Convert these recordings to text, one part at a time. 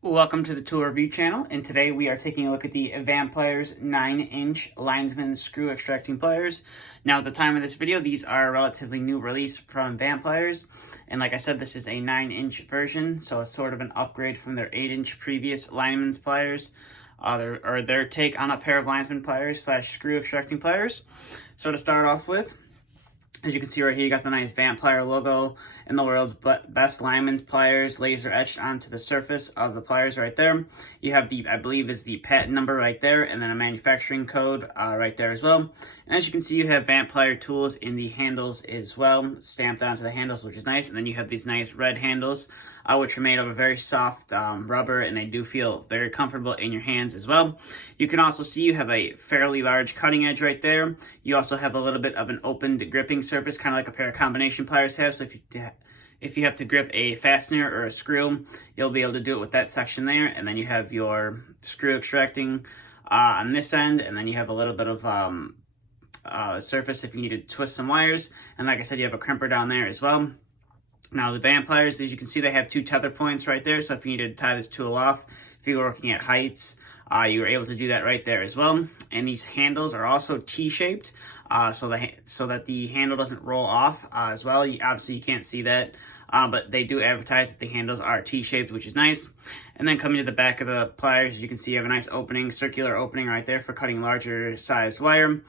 Welcome to the tool review channel, and today we are taking a look at the Vampliers 9-inch LINEMAN'S screw extracting pliers. Now at the time of this video, these are a relatively new release from Vampliers, and like I said, this is a 9-inch version, so it's sort of an upgrade from their 8-inch previous LINEMAN'S pliers, or their take on a pair of LINEMAN'S pliers slash screw extracting pliers. So to start off with, as you can see right here, you got the nice Vamplier logo and the world's best LINEMAN'S pliers laser etched onto the surface of the pliers right there. You have the, I believe is the patent number right there, and then a manufacturing code right there as well. And as you can see, you have Vamplier tools in the handles as well, stamped onto the handles, which is nice. And then you have these nice red handles, which are made of a very soft rubber, and they do feel very comfortable in your hands as well. You can also see you have a fairly large cutting edge right there. You also have a little bit of an opened gripping surface, kind of like a pair of combination pliers have. So if you have to grip a fastener or a screw, you'll be able to do it with that section there. And then you have your screw extracting on this end, and then you have a little bit of surface if you need to twist some wires. And like I said, you have a crimper down there as well. Now the Vampliers, as you can see, they have two tether points right there. So if you need to tie this tool off, if you're working at heights, you are able to do that right there as well. And these handles are also T-shaped, so that the handle doesn't roll off as well. Obviously you can't see that, but they do advertise that the handles are T-shaped, which is nice. And then coming to the back of the pliers, as you can see, you have a nice opening, circular opening right there for cutting larger sized wire.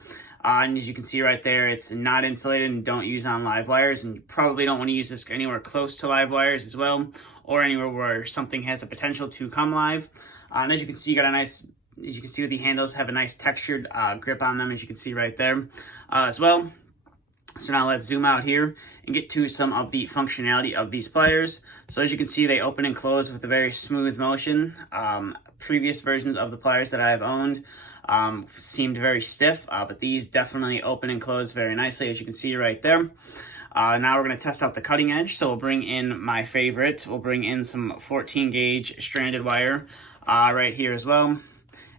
And as you can see right there, it's not insulated and don't use on live wires, and you probably don't want to use this anywhere close to live wires as well, or anywhere where something has a potential to come live. And as you can see, you got a nice, as you can see, the handles have a nice textured grip on them, as you can see right there as well. So now let's zoom out here and get to some of the functionality of these pliers. So as you can see, they open and close with a very smooth motion. Previous versions of the pliers that I have owned seemed very stiff, but these definitely open and close very nicely, as you can see right there. Now we're going to test out the cutting edge. So we'll bring in my favorite. We'll bring in some 14 gauge stranded wire right here as well.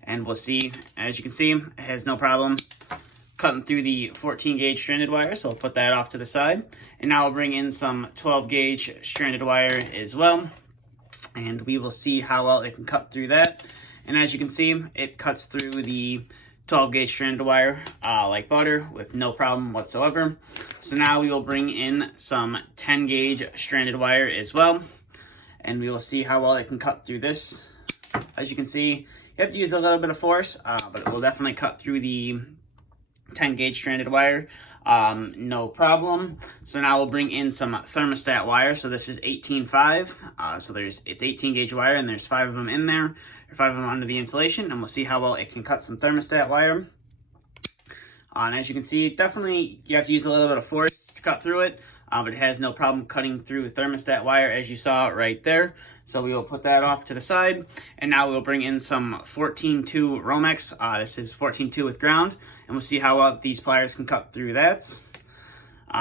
And we'll see, as you can see, it has no problem cutting through the 14 gauge stranded wire. So we'll put that off to the side. And now we'll bring in some 12 gauge stranded wire as well. And we will see how well it can cut through that. And as you can see, it cuts through the 12 gauge stranded wire like butter with no problem whatsoever. So now we will bring in some 10 gauge stranded wire as well, and we will see how well it can cut through this. As you can see, you have to use a little bit of force, but it will definitely cut through the 10 gauge stranded wire, no problem. So now we'll bring in some thermostat wire. So this is 18.5, so it's 18 gauge wire, and there's 5 of them in there, or 5 of them under the insulation, and we'll see how well it can cut some thermostat wire. And as you can see, definitely you have to use a little bit of force to cut through it, but it has no problem cutting through thermostat wire, as you saw right there. So we will put that off to the side, and now we'll bring in some 14.2 Romex. This is 14.2 with ground, and we'll see how well these pliers can cut through that.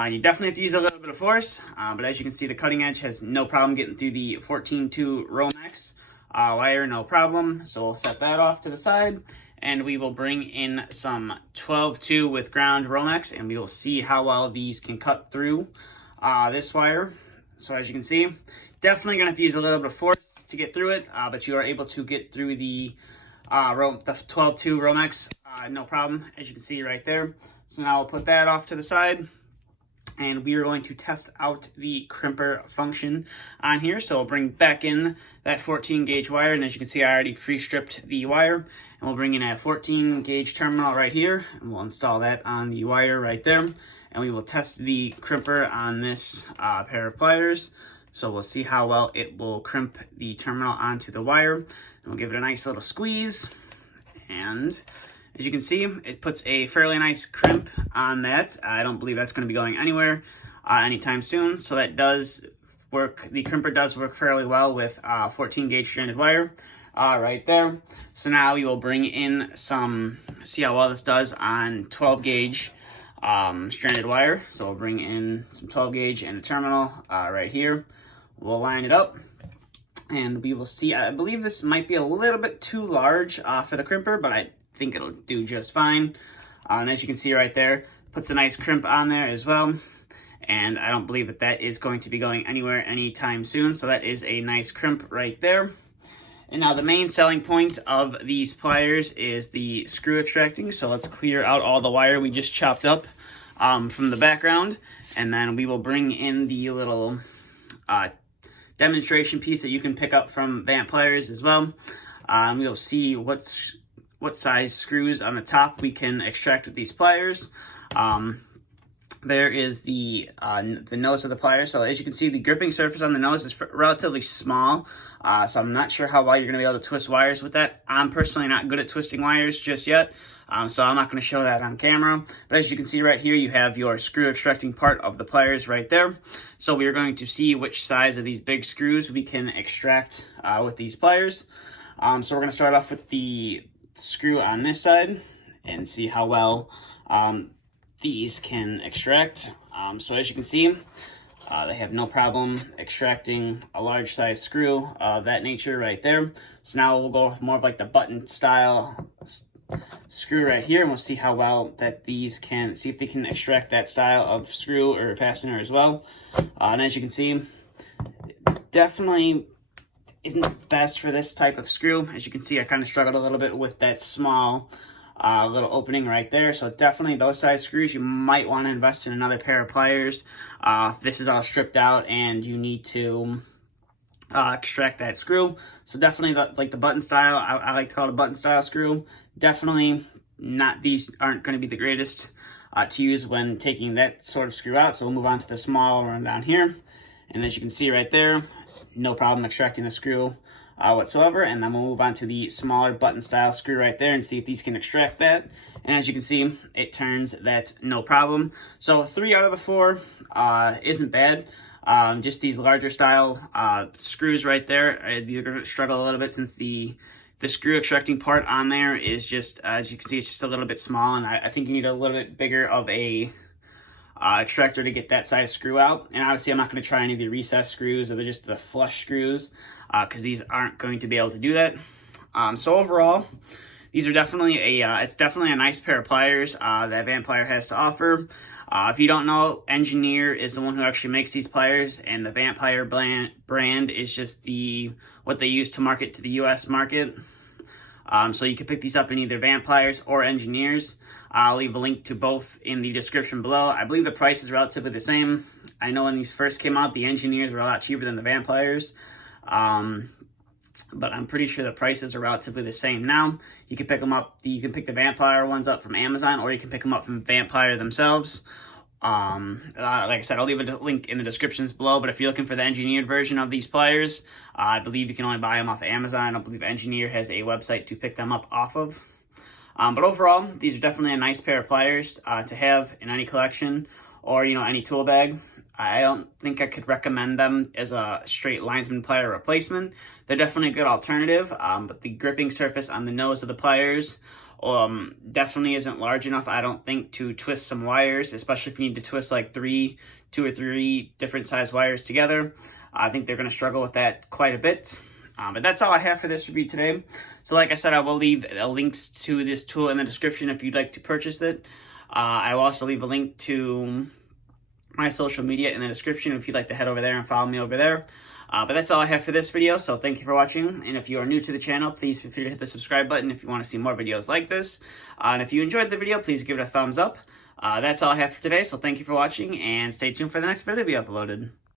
You definitely have to use a little bit of force, but as you can see, the cutting edge has no problem getting through the 14.2 Romex wire, no problem. So we'll set that off to the side, and we will bring in some 12.2 with ground Romex, and we will see how well these can cut through this wire. So as you can see, definitely going to have to use a little bit of force to get through it, but you are able to get through the 12.2 Romex, no problem, as you can see right there. So now we'll put that off to the side, and we are going to test out the crimper function on here. So we'll bring back in that 14 gauge wire, and as you can see, I already pre-stripped the wire, and we'll bring in a 14 gauge terminal right here, and we'll install that on the wire right there, and we will test the crimper on this pair of pliers. So we'll see how well it will crimp the terminal onto the wire, and we'll give it a nice little squeeze, and as you can see, it puts a fairly nice crimp on that. I don't believe that's going to be going anywhere anytime soon. So that does work. The crimper does work fairly well with 14 gauge stranded wire right there. So now we will bring in some, see how well this does on 12 gauge stranded wire. So we'll bring in some 12 gauge and a terminal right here. We'll line it up, and we will see. I believe this might be a little bit too large for the crimper, but I think it'll do just fine. And as you can see right there, puts a nice crimp on there as well. And I don't believe that is going to be going anywhere anytime soon. So that is a nice crimp right there. And now the main selling point of these pliers is the screw extracting. So let's clear out all the wire we just chopped up from the background. And then we will bring in the little demonstration piece that you can pick up from Vampliers as well. We'll see what size screws on the top we can extract with these pliers. There is the nose of the pliers. So as you can see, the gripping surface on the nose is relatively small. So I'm not sure how well you're going to be able to twist wires with that. I'm personally not good at twisting wires just yet. So I'm not going to show that on camera. But as you can see right here, you have your screw extracting part of the pliers right there. So we are going to see which size of these big screws we can extract with these pliers. So we're going to start off with the screw on this side and see how well these can extract. So as you can see, they have no problem extracting a large size screw of that nature right there. So now we'll go with more of like the button style screw right here, and we'll see how well that these can, see if they can extract that style of screw or fastener as well. And as you can see, definitely isn't best for this type of screw. As you can see, I kind of struggled a little bit with that small little opening right there. So definitely those size screws, you might want to invest in another pair of pliers. This is all stripped out and you need to extract that screw. So definitely like the button style, I like to call it a button style screw. Definitely not, these aren't going to be the greatest to use when taking that sort of screw out. So we'll move on to the small one down here. And as you can see right there, no problem extracting the screw whatsoever. And then we'll move on to the smaller button style screw right there and see if these can extract that. And as you can see, it turns that no problem. So 3 out of the 4 isn't bad. Just these larger style screws right there, you're going to struggle a little bit since the screw extracting part on there is just, as you can see, it's just a little bit small, and I think you need a little bit bigger of a extractor to get that size screw out. And obviously I'm not going to try any of the recessed screws or just the flush screws because these aren't going to be able to do that. So overall, these are definitely it's definitely a nice pair of pliers that Vamplier has to offer. If you don't know, Engineer is the one who actually makes these pliers, and the Vamplier brand is just what they use to market to the US market. So you can pick these up in either Vampliers or Engineers. I'll leave a link to both in the description below. I believe the price is relatively the same. I know when these first came out, the Engineers were a lot cheaper than the Vampliers. But I'm pretty sure the prices are relatively the same now. You can pick them up, you can pick the Vamplier ones up from Amazon, or you can pick them up from Vamplier themselves. Like I said, I'll leave a link in the descriptions below, but if you're looking for the engineered version of these pliers, I believe you can only buy them off of Amazon. I believe Engineer has a website to pick them up off of. But overall, these are definitely a nice pair of pliers to have in any collection or, any tool bag. I don't think I could recommend them as a straight linesman plier replacement. They're definitely a good alternative, but the gripping surface on the nose of the pliers definitely isn't large enough, I don't think, to twist some wires, especially if you need to twist like 2 or 3 different size wires together. I think they're going to struggle with that quite a bit. But that's all I have for this review today. So like I said, I will leave links to this tool in the description if you'd like to purchase it. I will also leave a link to my social media in the description if you'd like to head over there and follow me over there. But that's all I have for this video, so thank you for watching. And if you are new to the channel, please feel free to hit the subscribe button if you want to see more videos like this. And if you enjoyed the video, please give it a thumbs up. That's all I have for today, so thank you for watching, and stay tuned for the next video to be uploaded.